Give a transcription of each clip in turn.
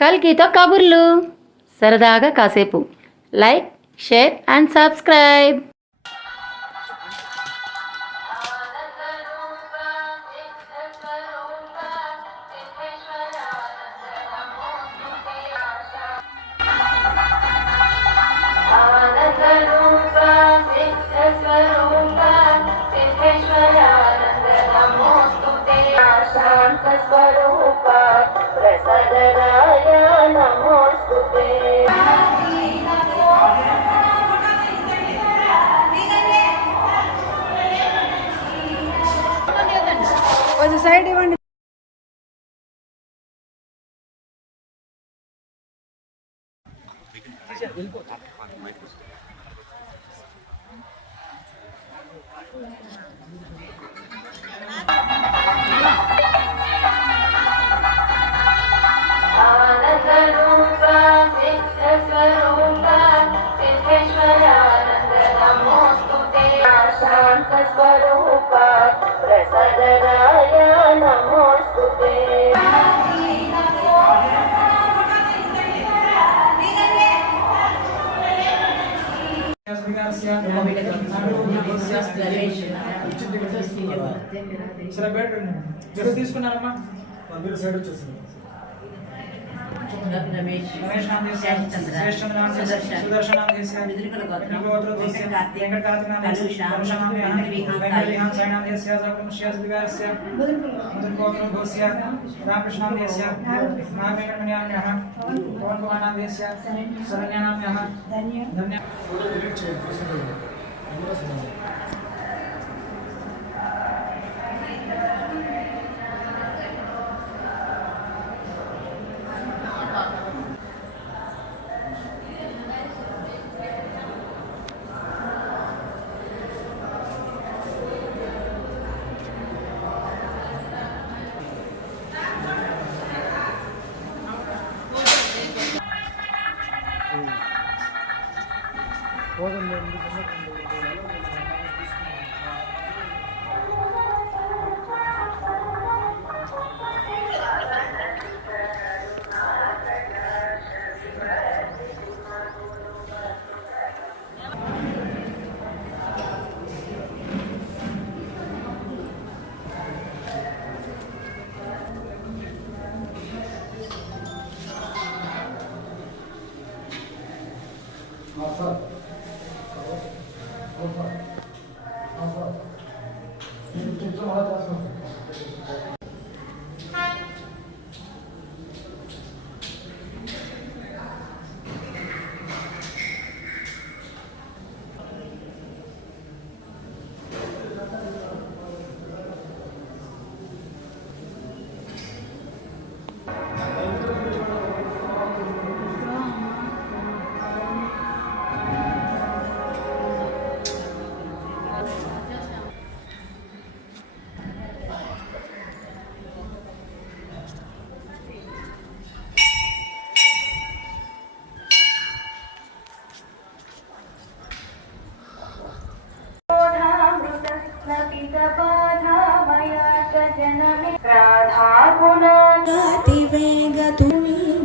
కల్కితో కబుర్లు, సరదాగా కాసేపు. Like, share and subscribe. కొంచెం సైడ్ ఇవ్వండి. తీసుకున్నారమ్మా మీరు సైడ్ వచ్చేసింది. रमेश नाम सुदर्शन नाम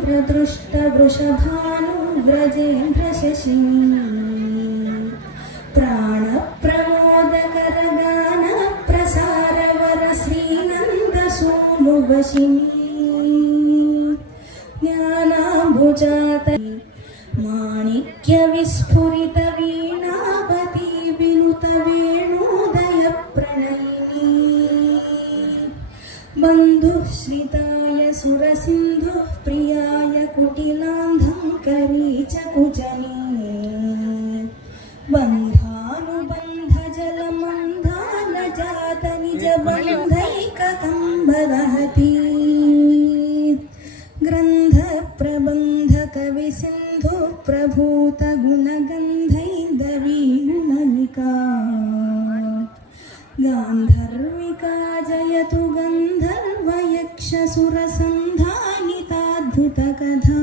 रामकृष्ण वृषभानुव्रजेन्द्र शशिनी प्राण प्रमोदकर गान प्रसारवर श्रीनंद सोमुवशिनी ज्ञानाम्बुजात माणिक्य विस्फुरित वीणापति विनुत वेणुदय प्रणयिनी बन्धुश्रिताय सुरसिन्धु प्रियाय कुटिलान्धं करीचकुजनी बन्धानुबन्ध जलमन्धान जात निज बन्धैककम्बवहती ग्रन्थ प्रबन्ध कवि सिन्धु प्रभूत गुणगन्धैन्दवी गुणनिका गान्धर्विका जयतु गन्धर्वयक्षसुरसन्धानिताद्भुतकथा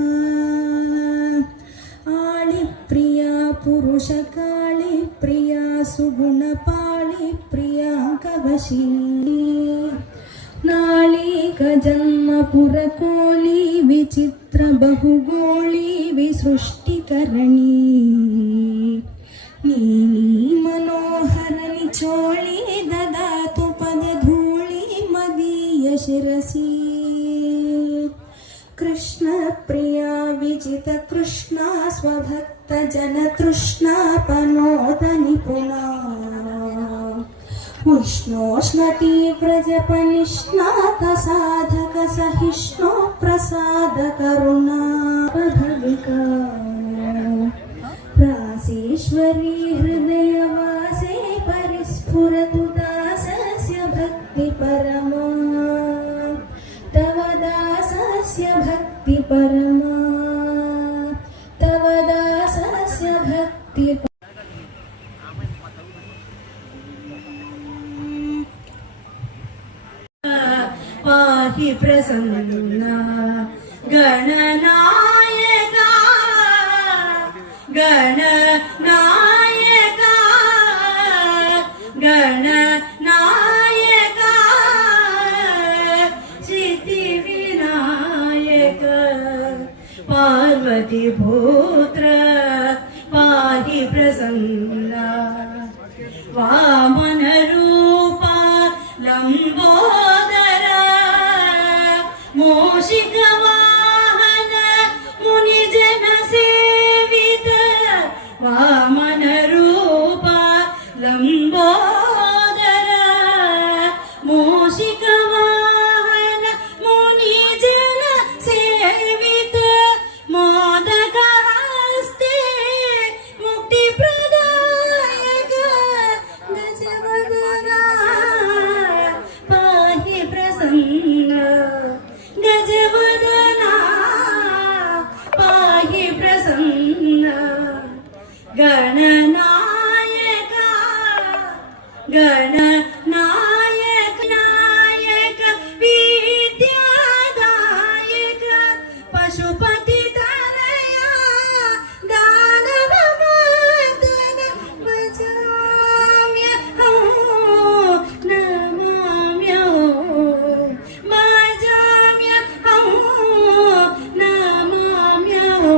आळिप्रिया पुरुषकाळिप्रिया सुगुणपाळिप्रिया कवशिनी नाळिकजन्मपुरकोली विचित्र बहुगोळी विसृष्टिकरणी नीली मनोहरनि चोळी ददातु पदधूळि मदीय शिरसि कृष्ण प्रिया विजित कृष्णा स्वभक्त जन तृष्णा पनोत निपुणा उष्णोष्णटी व्रजपनिष्णात साधक सहिष्णु प्रसाद करुणा पधविका रासेश्वरी हृदयवासे परिस्फुरतु दासस्य भक्ति परमा तव दासस्य भक्ति परमा तव दासस्य भक्ति पाहि प्रसन्ना गणनायका गणनायका गणनायका सिद्धिविनायक पार्वती पुत्र पाहि प्रसन्ना वामन रूपा लंबोदरा मूषिकवाहन मुनिजन सेवित वामन रूपा लंबोदरा मूषिकवाहन मुनिजन सेवित मोदकहस्ते मुक्तिप्रदायक गजवदना पाहि प्रसन्ना गजवदना पाहि प्रसन्ना गणनायका गणनायक नायक विद्यादायक पशुपति तनया दानव मर्दन भजाम्यहं नमाम्यहं भजाम्यहं नमाम्यहं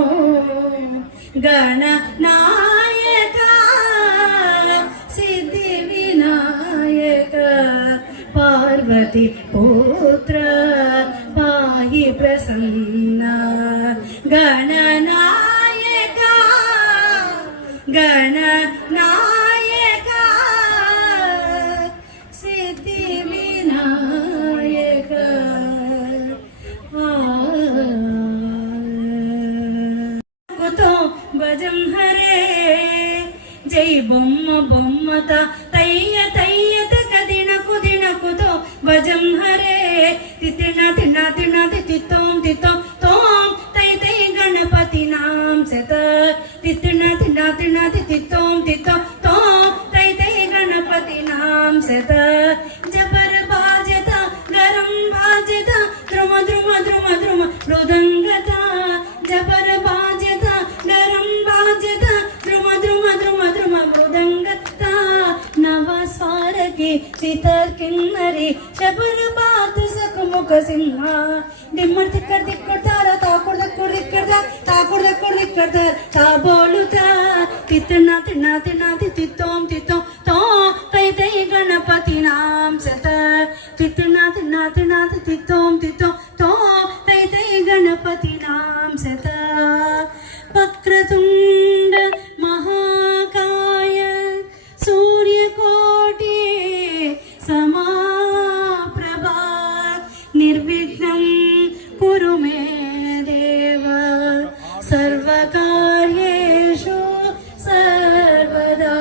गणनायका सिद्धिविनायक पार्वती पुत्र पाहि प्रसन्ना गणनायका गणनायका सिद्धिविनायक कुतो भजं हरे जय बొమ్మ బొమ్మత తయ్య తయ్య తకదిన కుదిన కుతో భజం హరే తితిన తిన తిన తితోం తితోం తోం తై తై గణపతి నామ సత తితిన తిన తిన తితోం తితో తోం తై తై గణపతి నామ సత జబర బాజత గరం బాజత ద్రుమ ద్రుమ ద్రుమ ద్రుమ మృదంగత జబర బాజత గరం బాజత ద్రుమ ద్రుమ ద్రుమ ద్రుమ మృదంగత నవ స్వారకి సితార్ కిన్నరి శబర బాత సకుముఖ సింహ దిమ్మర్ తిక్కర్ తిక్కర్ తారా తాకుర్ దక్కుర్ దిక్కర్ తాకుర్ దక్కుర్ దిక్కర్ తా బోలుతా తిత్తన తిన తిన తితోం తితో తో తై తై గణపతి నామ సత తిత్తన తిన తిన తితోం తితో తో తై తై గణపతి నామ సత వక్రతుండ మహాకాయ సూర్యకోటి समाप्रभा निर्विघ्नं कुरु मे देव सर्वकार्येषु सर्वदा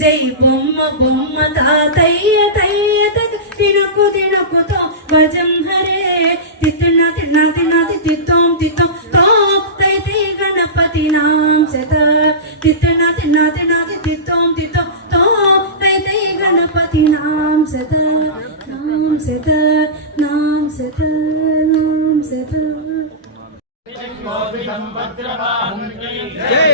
जय बొమ్మ బొమ్మ తాతయ్య తయ్య తగ తినకు తినకుతో భజం హరే తిత్తున తిన్న తిన్న తిత్తోం తితో తో తై తై గణపతి నామ సత తిత్తున తిన్న తిన్న తిత్తోం తితో తో తై తై గణపతి నామ సత నామ సత నామ సత నామ సత జై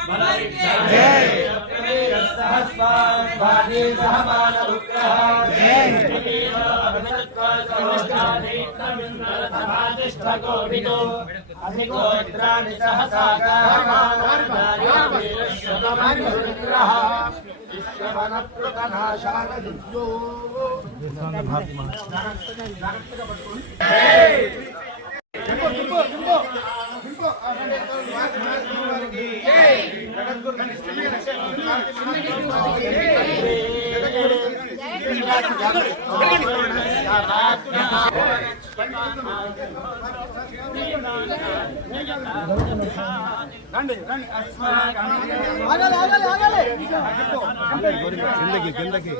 స్వామి వారికి జై ప్రవీర సహస్రాది సహమాన ఉగ్రహ జై ప్రవీర అభినత్వాదిష్ట గోవిదో అధిగోత్రాని సహసాగామానార్దారి వీరశ్వరమణి ఉగ్రహ విశ్వవన ప్రకనాశాన దుర్యో కిందకి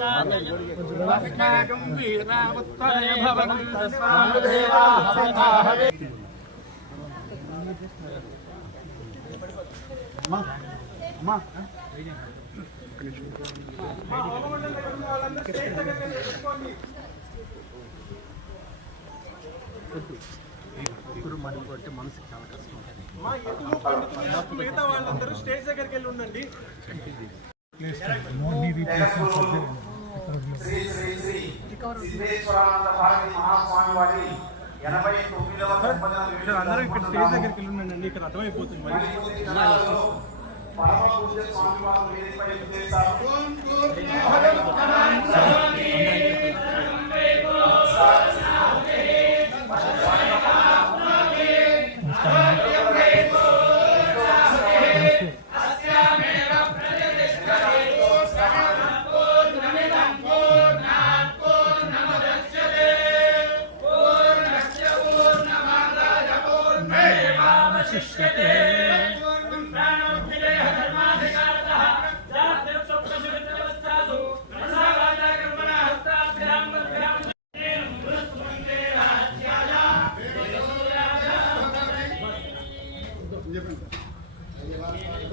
మనసుకి చాలా కష్టం. మిగతా వాళ్ళందరూ స్టేజ్ దగ్గరికి వెళ్ళి ఉండండి. శ్రీ శ్రీ శ్రీ సిద్ధేశ్వరానంద భారతి మహాస్వామి వారి 89వ అందరూ ఇక్కడ స్టేజ్ దగ్గరికి వెళ్ళి ఉండండి. ఇక్కడ అర్థమైపోతుంది మరి. పరమ పూజ్య స్వామి వారు వేదికపై చేస్తారు.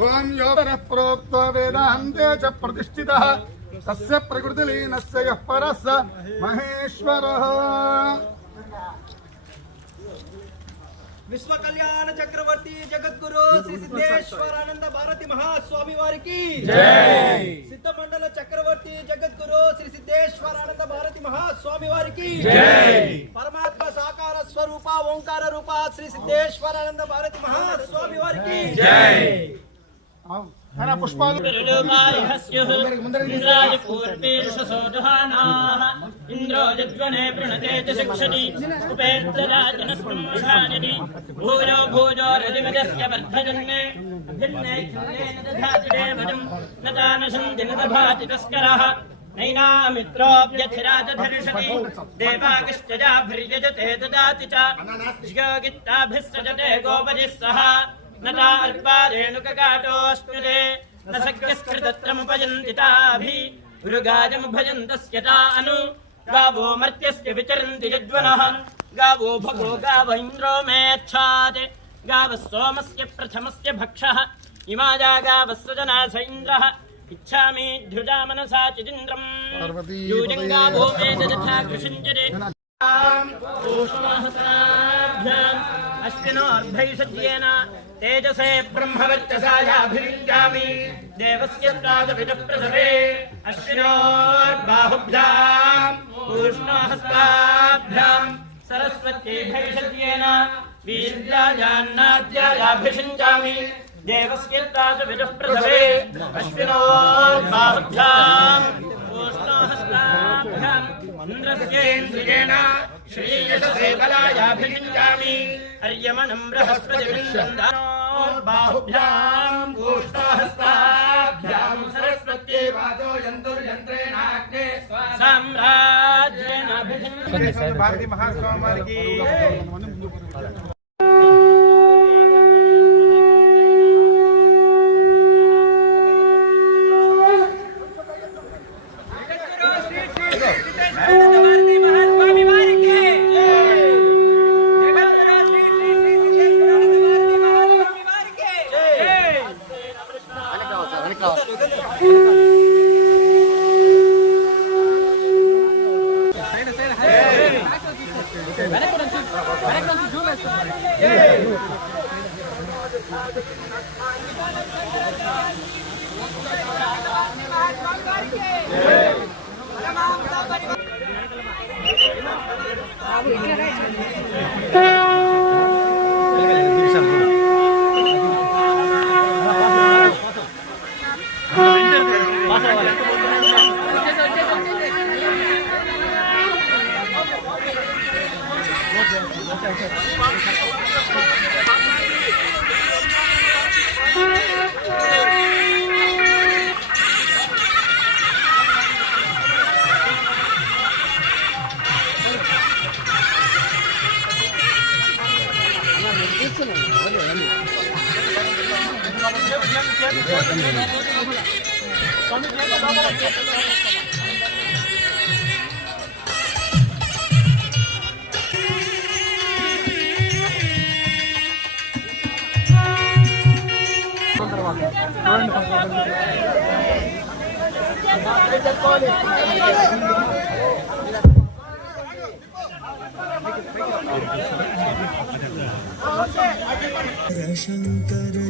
ఓం యోగః ప్రోక్తో వేదాంతే చ ప్రతిష్ఠితః తస్య ప్రకృతిలీనస్య యః పరస్స మహేశ్వరః. విశ్వ కళ్యాణ చక్రవర్తి జగద్గురు శ్రీ సిద్ధేశ్వరానంద భారతి మహాస్వామి వారికి జై. సిద్ధ మండల చక్రవర్తి జగద్గురు శ్రీ సిద్ధేశ్వరానంద భారతి మహాస్వామి వారికి జై. పరమాత్మ సాకార స్వరూప ఓంకార రూప శ్రీ సిద్ధేశ్వరానంద భారతి మహాస్వామి వారికి జై. పుష్పాలు ఇంద్రోజద్వనే ప్రణతే చ శిక్షతి ఉపేత్రరాజనస్పృంశానిది భూజో భూజో రతిమదస్య వర్ధజన్నే భిన్నే ఖిన్నేన దధాతి దేవజం నతానశంతి నదభాతి తస్కరః నైనామిత్రోऽభ్యధిరాజధర్షతి దేవాకిశ్చజాభిర్యజతే దదాతి చ జ్యోగిత్తాభిస్సజతే గోపజిः సహ నతా అల్పారేణుకకాటోऽశ్నుతే న సఖ్యస్కృతత్రముపజन्ति తాభి ఉరుగాజముభజन्तస్య తా అను గావో మర్త్యస్య విచరంతి యజ్వనః గావో భగో గావ ఇంద్రో మేచ్ఛాత్ గావः సోమస్య ప్రథమస్య భక్షः ఇమాజా గావः సృజనాస ఇంద్రः ఇచ్ఛామి ధృజా మనసా చిదింద్రం యూజం గావో వేద యథా కృషించతే అశ్వినోర్ధైషజ్యేన తేజసే బ్రహ్మవర్చసాయాభిరించామి దేవస్య ప్రాజవిదః ప్రసవే అశ్వినోర్బాహుభ్యాం ఊష్ణోహస్తాభ్యాం సరస్వత్యేభైషజ్యేన వీర్యాజాన్నాద్యాయాభిషించామి దేవస్య ప్రాజవిదః ప్రసవే అశ్వినోర్బాహుభ్యాం ఊష్ణోహస్తాభ్యాం ఇంద్రస్యేంద్రియేణ శ్రీయశసే బలాయాభిషించామి అర్యమణం బృహస్పతిర్బాహుభ్యాం ఊష్ణోహస్తాభ్యాం సరస్వత్యే వాజో యంతుర్యంత్రేణాగ్నే సామ్రాజ్యేనాభిషించామి. భారతి మహాస్వామి వారికి వెనక్కి శంకర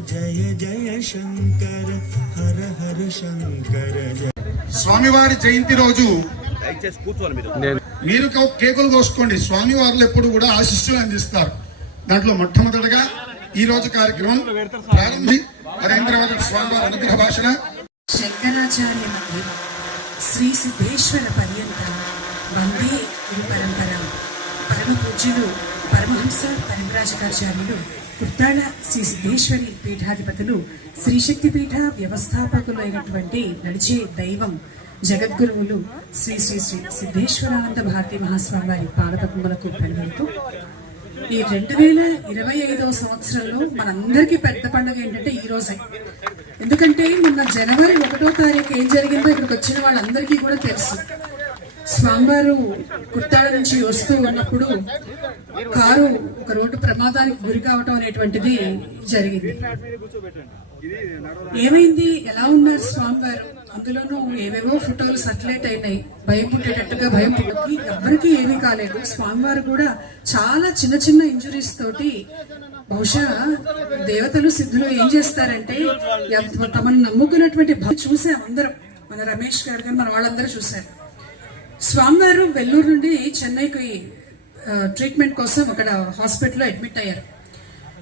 జయ జయ శంకర హర హర శంకర జయ. స్వామివారి జయంతి రోజు మీరు కేకులు కోసుకోండి. స్వామివార్లు ఎప్పుడు కూడా ఆశీస్సులు అందిస్తారు. దాంట్లో మొట్టమొదటిగా ఈ రోజు కార్యక్రమం ప్రారంభి అయిన తర్వాత స్వామివారి అనుగ్రహ భాషణ. శంకరాచార్య మధ్య శ్రీ సిద్ధేశ్వర పర్యంత వందే గురు పరంపర. పరమ పూజ్యులు పరమహంస పరివ్రాజకాచార్యులు కుర్తాళ శ్రీ సిద్ధేశ్వరి పీఠాధిపతులు శ్రీశక్తి పీఠ వ్యవస్థాపకులు అయినటువంటి నడిచే దైవం జగద్గురువులు శ్రీ శ్రీ శ్రీ సిద్ధేశ్వరానంద భారతీ మహాస్వామి వారి పాదపద్మలకు పెరుగుతూ ఈ 2025వ సంవత్సరంలో మనందరికీ పెద్ద పండుగ ఏంటంటే ఈ రోజే. ఎందుకంటే మొన్న జనవరి 1వ తారీఖు ఏం జరిగిందో ఇక్కడికి వచ్చిన వాళ్ళందరికీ కూడా తెలుసు. స్వామివారు కుర్తాడ నుంచి వస్తూ ఉన్నప్పుడు కారు ఒక రోడ్డు ప్రమాదానికి గురి కావటం అనేటువంటిది జరిగింది. ఏమైంది, ఎలా ఉన్నారు స్వామివారు? అందులోనూ ఏవేవో ఫోటోలు సర్క్యులేట్ అయినాయి. భయం పుట్టేటట్టుగా భయం పుట్టి ఎవరికి ఏమీ కాలేదు. స్వామివారు కూడా చాలా చిన్న చిన్న ఇంజురీస్ తోటి, బహుశా దేవతలు సిద్ధులు ఏం చేస్తారంటే తమను నమ్ముకున్నటువంటి చూసాం అందరం. మన రమేష్ గారు కానీ మన వాళ్ళందరూ చూశారు. స్వామివారు వెల్లూరు నుండి చెన్నైకి ట్రీట్మెంట్ కోసం అక్కడ హాస్పిటల్లో అడ్మిట్ అయ్యారు.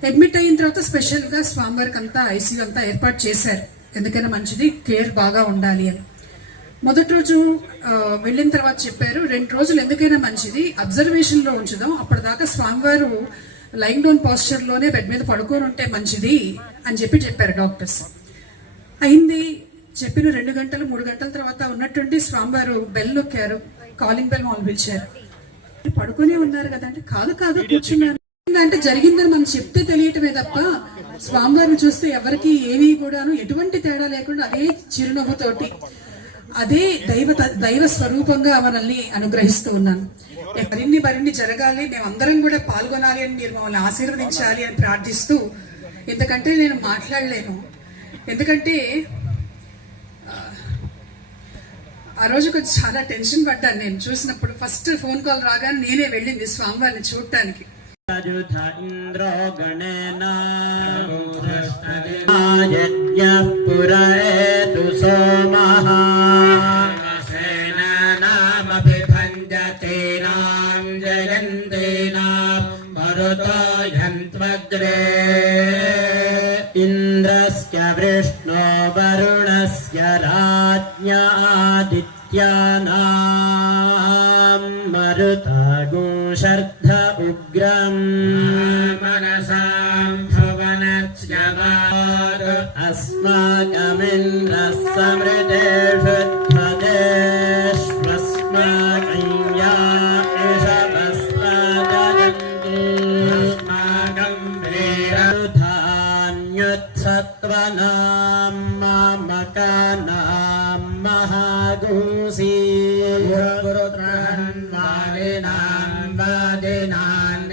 అడ్మిట్ అయిన తర్వాత స్పెషల్గా స్వామివారికి అంతా ఐసీయూ అంతా ఏర్పాటు చేశారు. ఎందుకైనా మంచిది, కేర్ బాగా ఉండాలి అని. మొదటి రోజు వెళ్ళిన తర్వాత చెప్పారు 2 రోజులు ఎందుకైనా మంచిది అబ్జర్వేషన్లో ఉంచుదాం, అప్పటిదాకా స్వామివారు లైన్ డౌన్ పోస్చర్లోనే బెడ్ మీద పడుకొని ఉంటే మంచిది అని చెప్పారు డాక్టర్స్. అయింది. చెప్పిన 2 గంటలు 3 గంటల తర్వాత ఉన్నట్టుండి స్వామివారు బెల్ నొక్కారు. కాలింగ్ బెల్ మామూలు పిలిచారు. పడుకునే ఉన్నారు కదా అంటే కాదు కూర్చున్నారు అంటే జరిగిందని మనం చెప్తే తెలియటమే తప్ప స్వామివారిని చూస్తే ఎవరికి ఏమీ కూడాను ఎటువంటి తేడా లేకుండా అదే చిరునవ్వుతోటి అదే దైవ స్వరూపంగా మనల్ని అనుగ్రహిస్తూ ఉన్నాను. మరిన్ని జరగాలి, మేమందరం కూడా పాల్గొనాలి అని మీరు మమ్మల్ని ఆశీర్వదించాలి అని ప్రార్థిస్తూ, ఎందుకంటే నేను మాట్లాడలేను. ఎందుకంటే ఆ రోజు కొంచెం చాలా టెన్షన్ పడ్డాను. నేను చూసినప్పుడు ఫస్ట్ ఫోన్ కాల్ రాగానే నేనే వెళ్ళింది స్వామివారిని చూడటానికి. ఇంద్రో గణేన పురేతు సోమః సేనానామభిభంజతేనాం జయంతేనాం మరుతోయంత్వగ్రే ఇంద్రస్య వృష్ణో వరుణస్య రాజ్ఞా ఆదిత్యానాం మరుతాగుశర్ధ ఉగ్రం మనసాం భవనస్యవాద్ అస్మాకమింద్రः సమృతేషు ధ్వజేష్వస్మాకం యా ఇషవస్మాకయంతు అస్మాకం వీరధాన్యోత్సత్వనాం మామకానాం మహాగూసి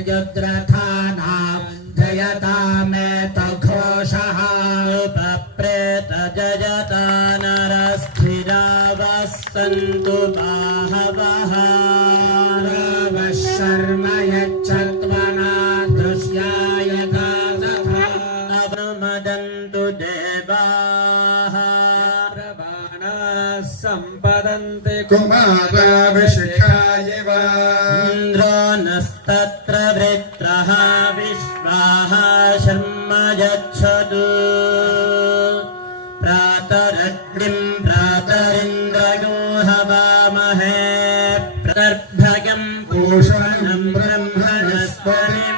యుద్రథానాం జయతామేత ఘోషః ఉపప్రేత జయతా నరస్థిరా వస్సन्तు బాహవః శర్మ యచ్చత్వనా దృశ్యాయతా సఖా అవమదంతు దేవాః ప్రబాణాః సంపదంతి కుమారాభిషేకాయ ఇంద్రో నస్తత్ర వృత్రః విశ్వాః శర్మ యచ్చతు ప్రాతరగ్నిం ప్రాతరింద్రయో హవామహే ప్రతర్భయం పూషణం బ్రహ్మణస్పతిం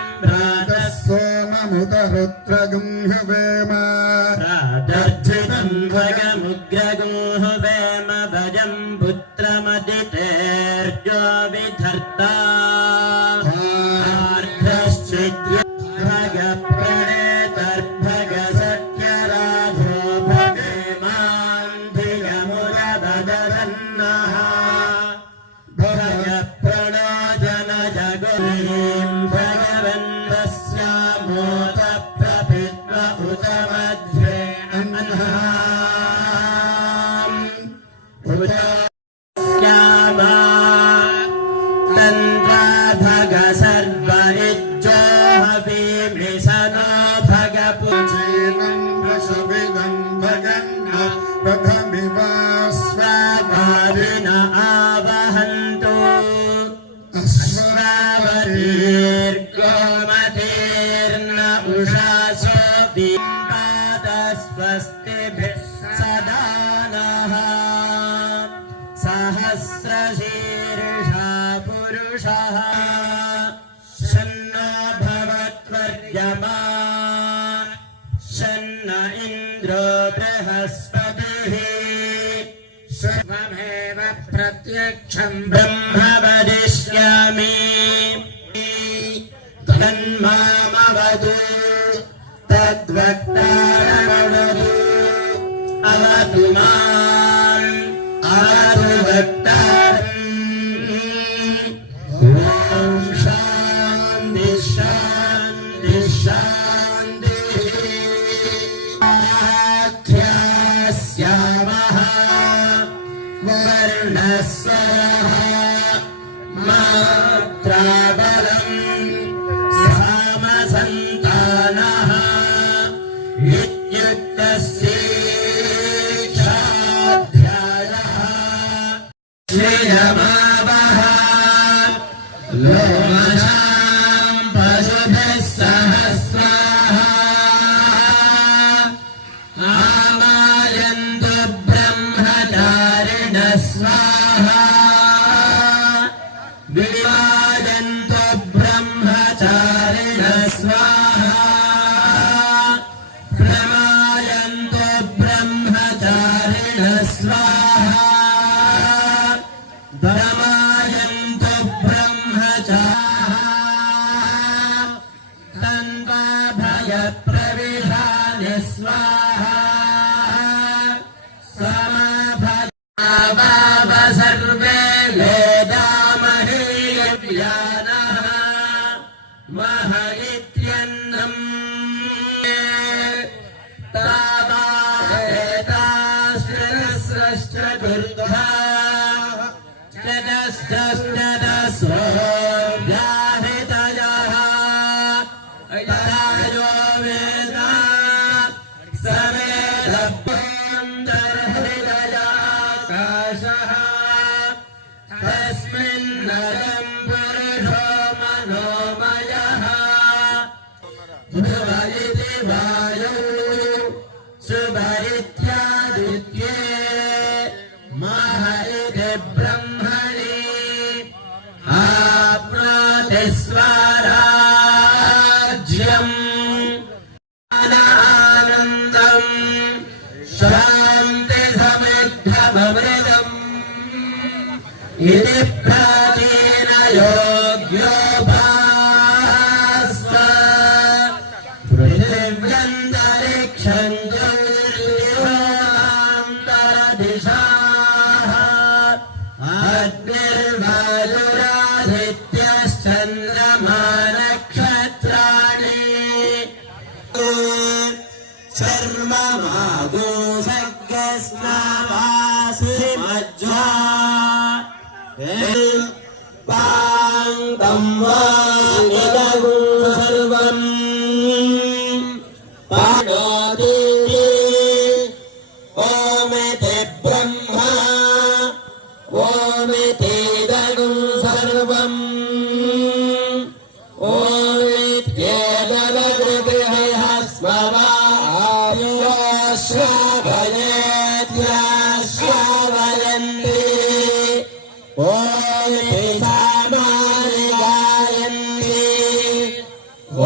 पुत्रमदितेर्यो विधर्ता आर्धश्चिद्य भगप्रणेतर्भगसत्यराधो भगेमान् धियमुरबदरन्नः भगप्रणो जनजगुरीं भगवन्दस्यामोदप्रभिद्व उत मध्ये अन्हाम् उतस्यामा तन्त्रा भग सर्व इज्जो हवीमृषनो भगपुचेनं भसविदं भगन्न प्रथमिव स्वागारिण आवहन्तु अश्वावतीर्गोमतीर्न उषासो बिम्बादस्वस्तिभिः सदा नः सहस्रशीर्षा पुरुषः शन्नो भवत्वर्यमा शन्न इन्द्रो बृहस्पतिः सर्वमेव प्रत्यक्षं ब्रह्म वदिष्यामि तन्मामवतु तद्वक्तारमवतु अवतु माम् अवतु वक्तारम् ॐ शान्ति शान्ति शान्तिः आख्यास्यामः वर्णस्वरः मात्राबलम् सामसन्तानः इत्युक्तस्येच्छाध्यायः श्रियमावः लोमशां पशुभिः सहस्राः आमायन्तु ब्रह्मचारिणः स्वाहा विवादन्तु ब्रह्मचारिणः स्वाहा प्रमायन्तु ब्रह्मचारिणः स्वाहा धर्मायन्तु ब्रह्मचारिणः तन्वाभयप्रविशानि स्वाहा समभयावाव सर्वे वेदामहीयज्ञानः मह इत्यन्नम् तावाहेताश्रस्रश्चतुर्धा चतस्रश्चतस्रो व्याहृतयः तदायो वेद स वेदहृदयाकाशः तस्मिन्नयं पुरुषो मनोमयः ध्रुव इति वायौ सुभरित्यादित्ये मह इति ब्रह्मणि आप्नोति स्वराज्यम् आनन्दम् शान्तिसमृद्धममृतम् इति प्राचीनयोग्योपास्व पृथिव्यन्तरिक्षं ज्योतिषान्तरदिशाः अग्निर्वायुरादित्यश्चन्द्रमा नक्षत्राणि चर्ममागो सर्गस्नावासि मज्जा पाङ्गं वा निदगु सर्वं पाणोति ओमिति ब्रह्मा ओमितीदगु सर्वम् ओमित्येतदग्निः स्मवा आयुश्रावयेत्याश्रावयन्ति ओमिति सामानि गायन्ति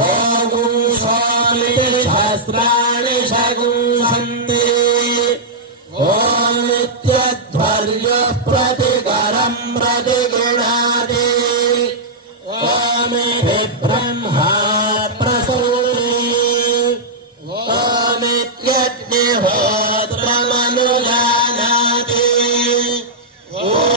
ओगुं सोमिति शास्त्राणि शगुंसन्ति ओमित्यध्वर्योः नमो